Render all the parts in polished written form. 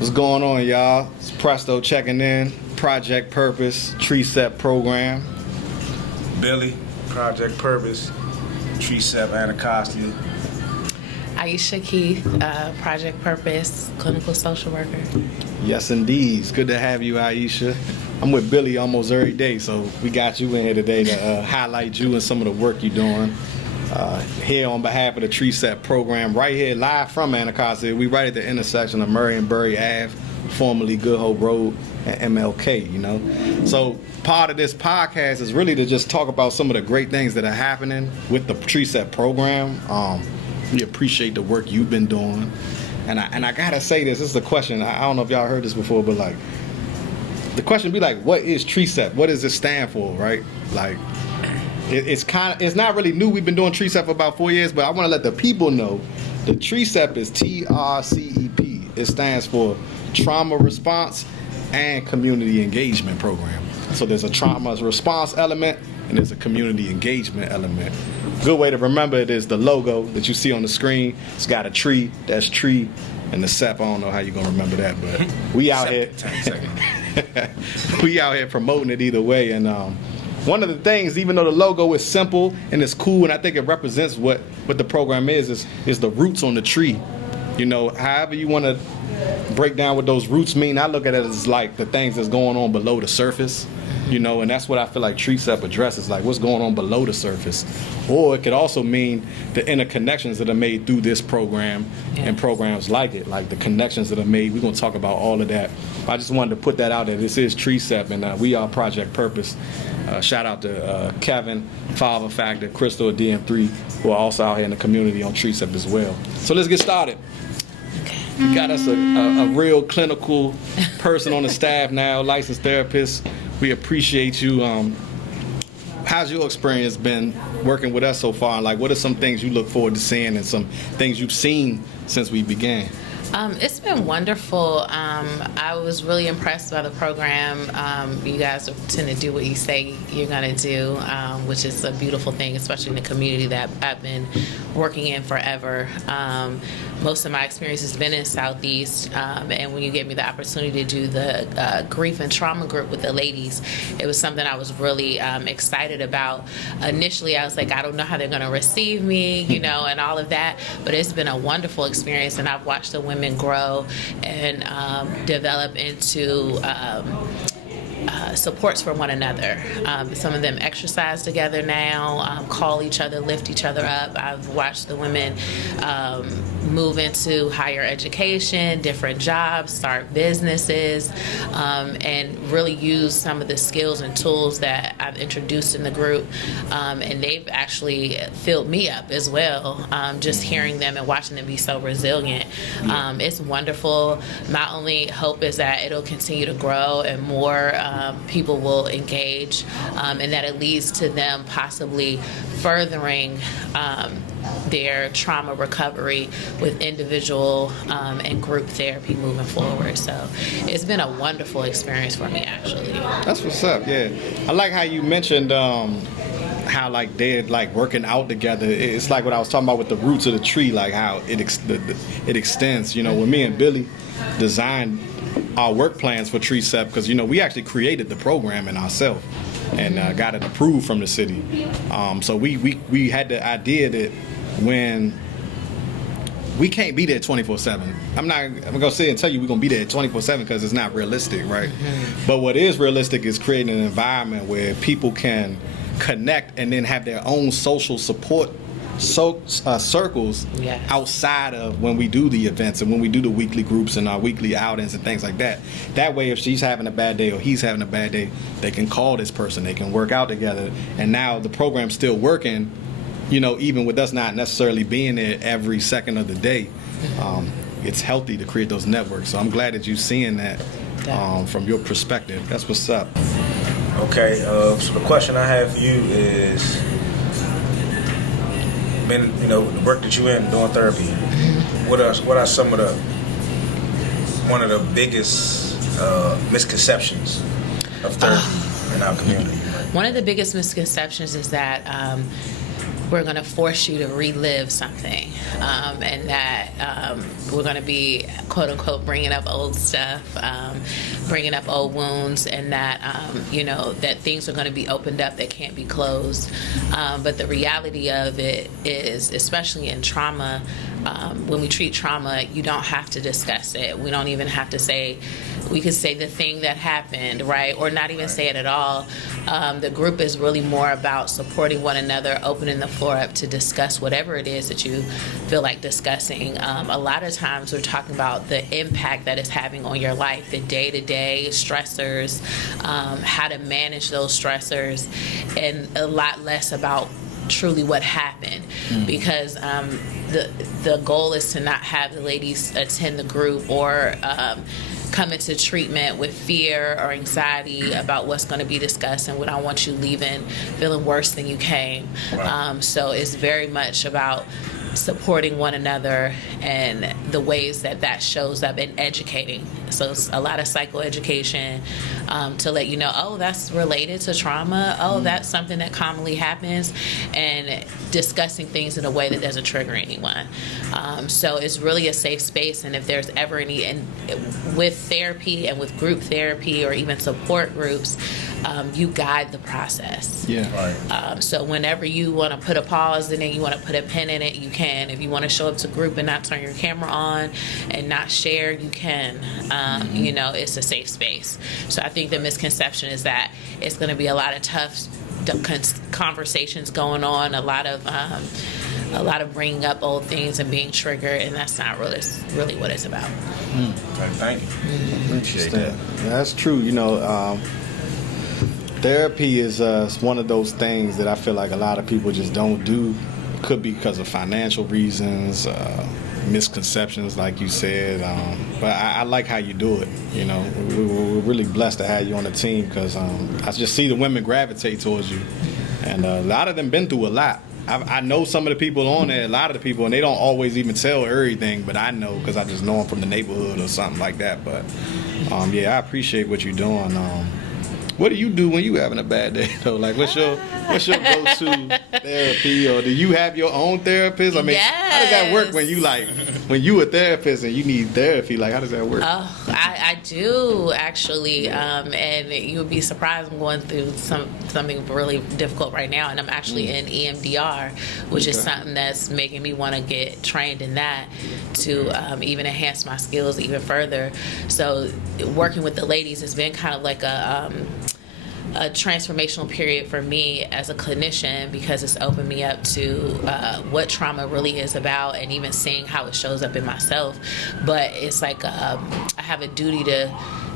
What's going on, y'all? It's Presto checking in. Project Purpose, TRCEP program. Billy, Project Purpose, TRCEP, Anacostia. Aisha Keith, Project Purpose, clinical social worker. Yes, indeed. It's good to have you, Aisha. I'm with Billy almost every day, so we got you in here today to highlight you and some of the work you're doing. Here on behalf of the TRCEP program, right here live from Anacostia. We right at the intersection of Murray and Bury Ave, formerly Good Hope Road, and MLK, you know. So part of this podcast is really to just talk about some of the great things that are happening with the TRCEP program. We appreciate the work you've been doing. And I gotta say this is a question. I don't know if y'all heard this before, but like the question be like, what is TRCEP? What does it stand for, right? Like it's not really new. We've been doing TRCEP for about 4 years, but I want to let the people know the TRCEP is TRCEP. It stands for Trauma Response and Community Engagement Program. So there's a trauma response element and there's a community engagement element. Good way to remember it is the logo that you see on the screen. It's got a tree. That's tree. And the CEP, I don't know how you're going to remember that, but we out here. We out here promoting it either way. And one of the things, even though the logo is simple and it's cool, and I think it represents what the program is the roots on the tree. You know, however you want to break down what those roots mean, I look at it as like the things that's going on below the surface. You know, and that's what I feel like TRCEP addresses, like what's going on below the surface. Or it could also mean the interconnections that are made through this program and programs like it, like the connections that are made. We're going to talk about all of that. I just wanted to put that out there. This is TRCEP, and we are Project Purpose. Shout out to Kevin, Father Factor, Crystal, DM3, who are also out here in the community on TRCEP as well. So let's get started. We got us a real clinical person on the staff now, licensed therapist. We appreciate you. How's your experience been working with us so far? Like, what are some things you look forward to seeing and some things you've seen since we began? It's been wonderful. I was really impressed by the program. You guys tend to do what you say you're going to do, which is a beautiful thing, especially in the community that I've been working in forever. Most of my experience has been in Southeast, and when you gave me the opportunity to do the grief and trauma group with the ladies, it was something I was really excited about. Initially, I was like, I don't know how they're going to receive me, you know, and all of that, but it's been a wonderful experience, and I've watched the women grow and develop into supports for one another. Some of them exercise together now, call each other, lift each other up. I've watched the women move into higher education, different jobs, start businesses, and really use some of the skills and tools that I've introduced in the group. And they've actually filled me up as well, just hearing them and watching them be so resilient. It's wonderful. My only hope is that it'll continue to grow and more people will engage, and that it leads to them possibly furthering their trauma recovery with individual and group therapy moving forward. So it's been a wonderful experience for me, actually. That's what's up. Yeah, I like how you mentioned how like they're like working out together. It's like what I was talking about with the roots of the tree, like how it extends. You know, when me and Billy designed our work plans for TRCEP, because you know we actually created the program in ourselves and got it approved from the city. So we had the idea that when we can't be there 24/7. I'm gonna sit and tell you we're gonna be there 24/7 because it's not realistic, right? Mm-hmm. But what is realistic is creating an environment where people can connect and then have their own social support circles outside of when we do the events and when we do the weekly groups and our weekly outings and things like that. That way, if she's having a bad day or he's having a bad day, they can call this person, they can work out together, and now the program's still working, you know, even with us not necessarily being there every second of the day. It's healthy to create those networks. So I'm glad that you're seeing that from your perspective. That's what's up. Okay, so the question I have for you is, you know, the work that you're in doing therapy, what are some of one of the biggest misconceptions of therapy in our community? One of the biggest misconceptions is that we're going to force you to relive something, and that we're going to be, quote unquote, bringing up old stuff, bringing up old wounds, and that that things are going to be opened up that can't be closed. But the reality of it is, especially in trauma, when we treat trauma, you don't have to discuss it. We don't even have to say. We could say the thing that happened, right, or not even say it at all. The group is really more about supporting one another, opening the floor up to discuss whatever it is that you feel like discussing. A lot of times we're talking about the impact that it's having on your life, the day-to-day stressors, how to manage those stressors, and a lot less about truly what happened, because the goal is to not have the ladies attend the group or come into treatment with fear or anxiety about what's going to be discussed, and we don't want you leaving feeling worse than you came. Right. So it's very much about supporting one another and the ways that shows up, and educating. So it's a lot of psychoeducation to let you know, oh, that's related to trauma. Oh, that's something that commonly happens, and discussing things in a way that doesn't trigger anyone. So it's really a safe space, and if there's ever any, and with therapy and with group therapy or even support groups, you guide the process. Yeah. Right. So whenever you want to put a pause in it, you want to put a pin in it, you can. If you want to show up to group and not turn your camera on and not share, you can. It's a safe space. So I think the misconception is that it's going to be a lot of tough conversations going on, a lot of bringing up old things and being triggered, and that's not really what it's about. Okay, thank you. Appreciate that. Yeah, that's true. Therapy is one of those things that I feel like a lot of people just don't do. Could be because of financial reasons, misconceptions, like you said. But I like how you do it. We're really blessed to have you on the team, because I just see the women gravitate towards you, and a lot of them been through a lot. I know some of the people on there, a lot of the people, and they don't always even tell everything, but I know because I just know them from the neighborhood or something like that. But I appreciate what you're doing. What do you do when you having a bad day though? Like, what's your go-to therapy, or do you have your own therapist? I mean, How does that work when you a therapist and you need therapy? Like, how does that work? Oh, I do actually, and you would be surprised. I'm going through something really difficult right now, and I'm actually in EMDR, which is something that's making me want to get trained in that to even enhance my skills even further. So working with the ladies has been kind of like a transformational period for me as a clinician, because it's opened me up to what trauma really is about, and even seeing how it shows up in myself. But it's like I have a duty to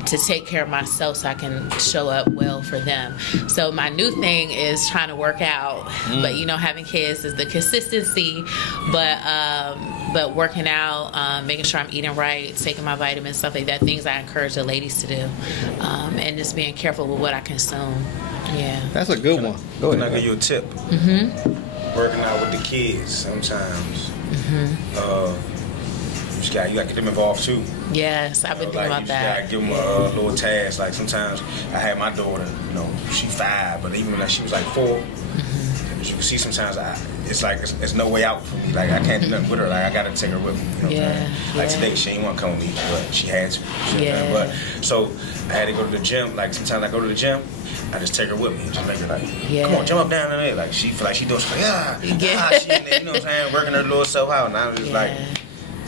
take care of myself so I can show up well for them. So my new thing is trying to work out, but having kids is the consistency, but working out, making sure I'm eating right, taking my vitamins, stuff like that, things I encourage the ladies to do, and just being careful with what I consume. Yeah. That's a good one. Go ahead. Can I give you a tip? Working out with the kids sometimes. You got to get them involved too. Yes, I've been thinking about that. You got to give them a little task. Like sometimes I had my daughter, she's 5, but even when she was like 4, as you can see sometimes it's like it's no way out for me. Like I can't do nothing with her. Like I got to take her with me. Like today she ain't want to come with me, but she had to. But so I had to go to the gym. Like sometimes I go to the gym, I just take her with me and just make her like, come on, jump up down in there. Like she feel like she doing something. She in there, you know what I'm saying, working her little self out. And I was just like,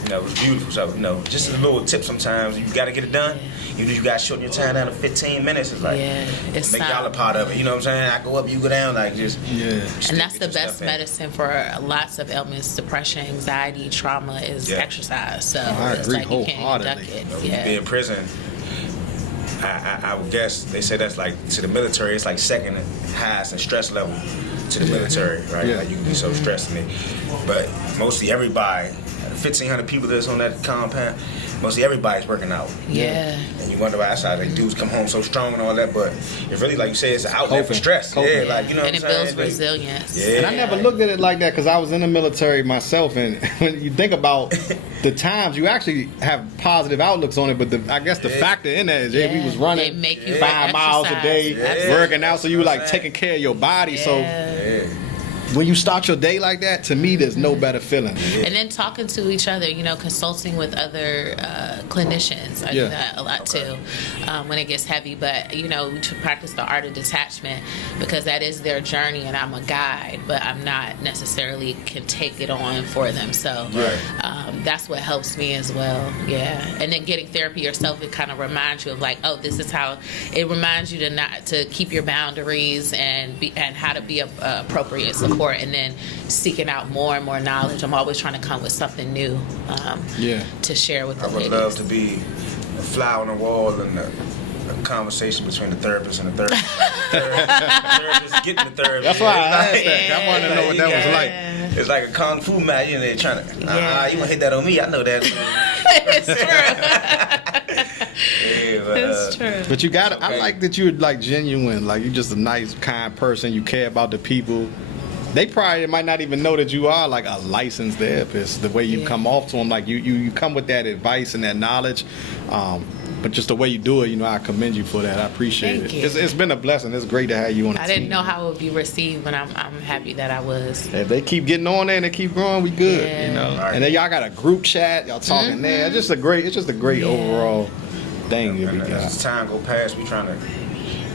it was beautiful. So, just a little tip sometimes. You got to get it done. You got to shorten your time down to 15 minutes. It's like, make y'all a part of it. You know what I'm saying? I go up, you go down. Like, just. And that's the best medicine for lots of ailments: depression, anxiety, trauma is exercise. So it's like you can't duck it. You be in prison. I would guess they say that's like to the military. It's like second highest in stress level to the military, right? Like you can be so stressed in it. But mostly everybody, 1,500 people that's on that compound, mostly everybody's working out. And you wonder why that's how they dudes come home so strong and all that. But it's really, like you say, it's an outlet for stress. Like, what I'm saying? And it builds resilience. And I never looked at it like that, because I was in the military myself, and when you think about the times, you actually have positive outlooks on it, but I guess the factor in that is JB was running 5 miles a day, working out, so you were like taking care of your body. So when you start your day like that, to me, there's no better feeling. And then talking to each other, consulting with other clinicians. I do that a lot too when it gets heavy. But, we practice the art of detachment because that is their journey and I'm a guide, but I'm not necessarily can take it on for them. So that's what helps me as well. Yeah. And then getting therapy yourself, it kind of reminds you of like, oh, this is how it reminds you to keep your boundaries and how to be appropriate support, and then seeking out more and more knowledge. I'm always trying to come with something new to share with the ladies. I would love to be a fly on the wall in a conversation between the therapist and the therapist. Therapist getting the therapist. That's why I asked that. I wanted to know what that was like. It's like a kung fu match. They're trying to, you want to hit that on me? I know that. It's true. It's true. But you got to, I like that you're like genuine. Like you're just a nice, kind person. You care about the people. They probably might not even know that you are like a licensed therapist. The way you come off to them, like you come with that advice and that knowledge. But just the way you do it, I commend you for that. I appreciate it. It's been a blessing. It's great to have you on the team. I didn't know how it would be received, but I'm happy that I was. If they keep getting on there and they keep growing, we good. And then y'all got a group chat. Y'all talking there. It's just a great overall thing that we got. As time go past, we trying to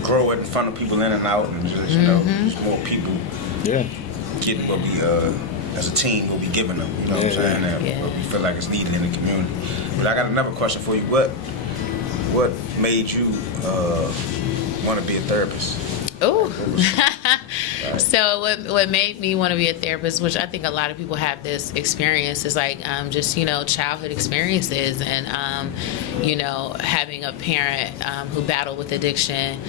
grow it and funnel people in and out, and just just more people. Getting what we as a team will be giving them. You know what I'm saying? And what we feel like is needed in the community. But I got another question for you. What made you want to be a therapist? Oh, so what made me want to be a therapist, which I think a lot of people have this experience, is like just childhood experiences and having a parent who battled with addiction.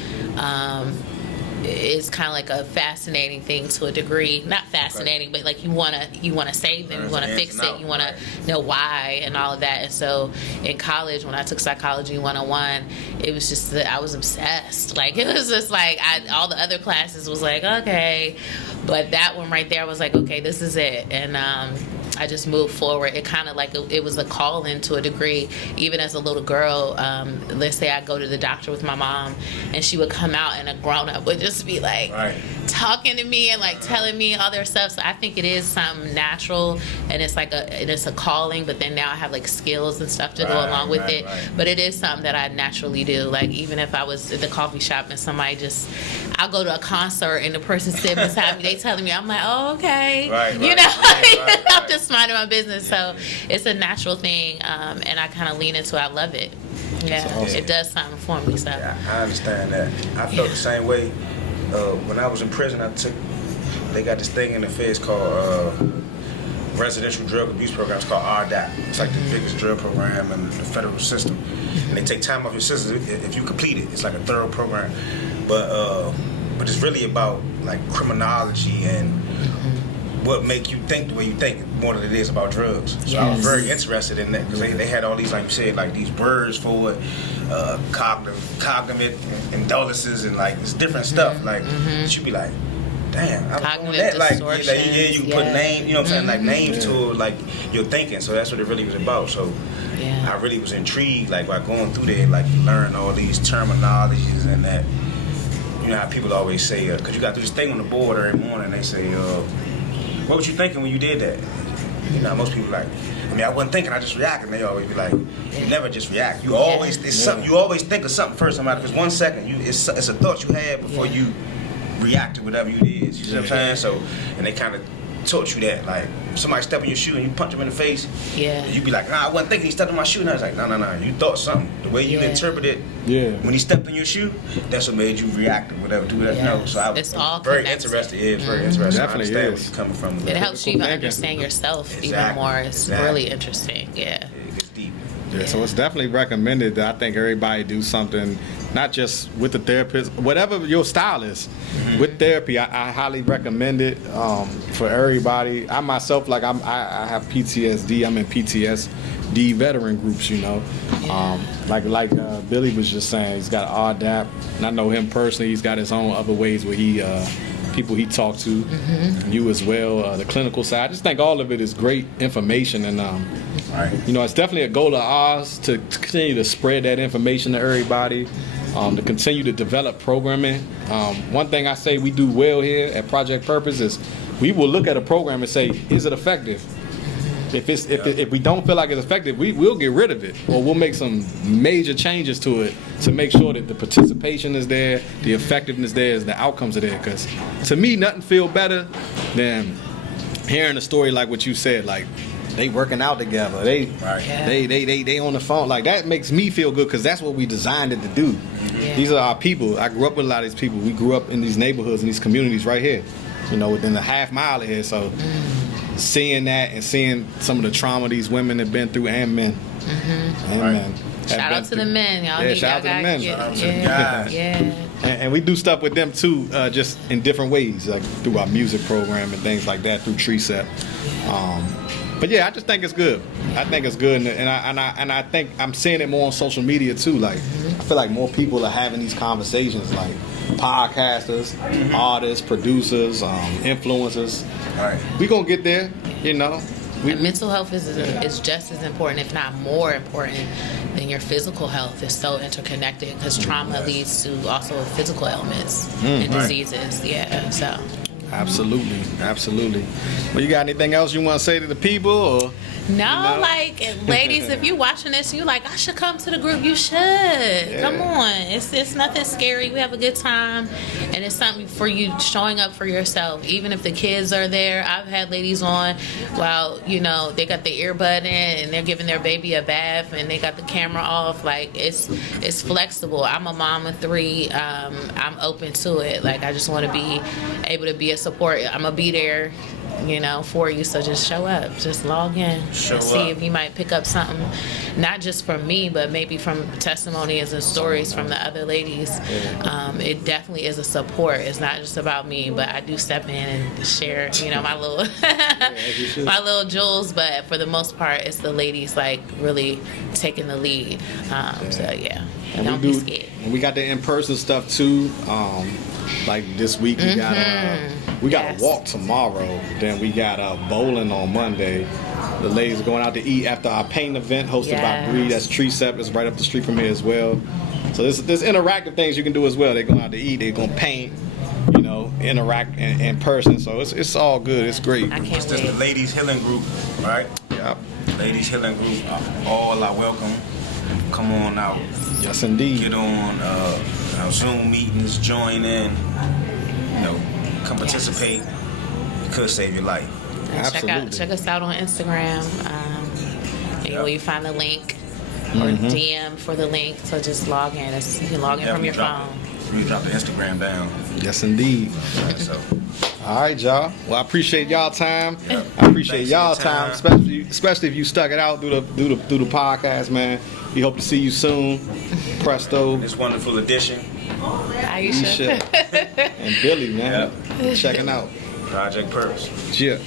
Is kind of like a fascinating thing to a degree. Not fascinating, but like you wanna save them, you wanna fix it, you wanna know why and all of that. And so in college, when I took Psychology 101, it was just that I was obsessed. Like it was just like all the other classes was like okay, but that one right there was like okay, this is it. And I just moved forward. It kind of like it was a call-in to a degree. Even as a little girl, let's say I go to the doctor with my mom, and she would come out, and a grown-up would just be like talking to me and like telling me all their stuff. So I think it is something natural, and it's like it's a calling. But then now I have like skills and stuff to go along with it. But it is something that I naturally do. Like even if I was at the coffee shop and somebody I'll go to a concert and the person sitting beside me, they telling me, I'm like, oh okay, I'm just minding my business. So it's a natural thing, and I kind of lean into it. I love it. Yeah, awesome. It does something for me. So yeah, I understand that. I felt the same way when I was in prison. They got this thing in the feds called residential drug abuse program. It's called RDAP. It's like the biggest drug program in the federal system, and they take time off your system if you complete it. It's like a thorough program, but it's really about like criminology and what make you think the way you think more than it is about drugs. So I was very interested in that because they had all these, like you said, like these words for it, cognitive indulgences and like this different stuff. Like you'd be like, damn, I was doing that. Like you can put names, you know what I'm saying, like names to like your thinking. So that's what it really was about. So I really was intrigued, like by going through there, like you learn all these terminologies and that. You know how people always say, because you got this thing on the board every morning. They say, what was you thinking when you did that? You know, most people like, I wasn't thinking, I just reacted. And they always be like, you never just react. You always, it's something, you always think of something first. No matter if it's 1 second, it's a thought you had before you react to whatever you did. You see what I'm saying? So, and they kind of taught you that. Like, if somebody step in your shoe and you punch them in the face, you'd be like, nah, I wasn't thinking he stepped in my shoe. And I was like, no, you thought something. The way you interpreted when he stepped in your shoe, that's what made you react or whatever. Do that, you know? So I was very interested. Yeah, it's very interesting. Definitely I understand where you're coming from. It helps you even understand yourself even more. It's really interesting. Yeah. It gets deep. Yeah, so it's definitely recommended that I think everybody do something, not just with the therapist, whatever your style is. With therapy, I highly recommend it for everybody. I myself, like I have PTSD. I'm in PTSD veteran groups, you know. Like Billy was just saying, he's got RDAP, and I know him personally. He's got his own other ways where he people he talked to, you as well, the clinical side. I just think all of it is great information, and you know, it's definitely a goal of ours to continue to spread that information to everybody, to continue to develop programming. One thing I say we do well here at Project Purpose is we will look at a program and say, is it effective? If we don't feel like it's effective, we will get rid of it, or we'll make some major changes to it to make sure that the participation is there, the effectiveness there, is the outcomes are there. Because to me, nothing feel better than hearing a story like what you said, like they working out together, they on the phone, like that makes me feel good because that's what we designed it to do. Yeah. These are our people. I grew up with a lot of these people. We grew up in these neighborhoods and these communities right here, you know, within a half mile of here. So. Seeing that and seeing some of the trauma these women have been through and men. Shout out to the men, y'all. Yeah, shout out to the men. Shout out to the guys. And we do stuff with them too, just in different ways, like through our music program and things like that, through TRCEP. But yeah, I just think it's good. I think it's good, and I think I'm seeing it more on social media too. Like I feel like more people are having these conversations, like podcasters, artists, producers, influencers. We gonna get there, you know. And mental health is just as important, if not more important, than your physical health. It's so interconnected because trauma leads to also physical ailments and diseases. Yeah, so. Absolutely. Well, you got anything else you want to say to the people? Or, no, like, ladies, if you're watching this, you like, I should come to the group. You should. Yeah. Come on. It's nothing scary. We have a good time. And it's something for you showing up for yourself. Even if the kids are there. I've had ladies on while, you know, they got the earbud in and they're giving their baby a bath and they got the camera off. Like, it's flexible. I'm a mom of 3. I'm open to it. Like, I just want to be able to be a support. I'm going to be there, you know, for you. So just show up. Just log in. See if you might pick up something, not just from me, but maybe from testimonies and stories from the other ladies. It definitely is a support. It's not just about me, but I do step in and share, you know, my little my little jewels. But for the most part, it's the ladies like really taking the lead. So yeah, and don't be scared. And we got the in-person stuff too. Like this week we got a walk tomorrow. Then we got bowling on Monday. The ladies are going out to eat after our paint event hosted by Bree. That's TRCEP. It's right up the street from here as well. So there's interactive things you can do as well. They're going out to eat. They're going to paint. You know, interact in person. So it's all good. It's great. I can't wait. This the Ladies Healing Group, right? Yep. Ladies Healing Group. All are welcome. Come on out. Yes, indeed. Get on our Zoom meetings. Join in. You know, come participate. It could save your life. Check us out on Instagram. And you find the link or DM for the link. So just log in. You can log in from your phone. We drop the Instagram down. Yes, indeed. So. All right, y'all. Well, I appreciate y'all time. I appreciate y'all time, especially if you stuck it out through the podcast, man. We hope to see you soon. Presto. This wonderful edition. Aisha. And Billy, man. Checking out. Project Purpose. Yeah.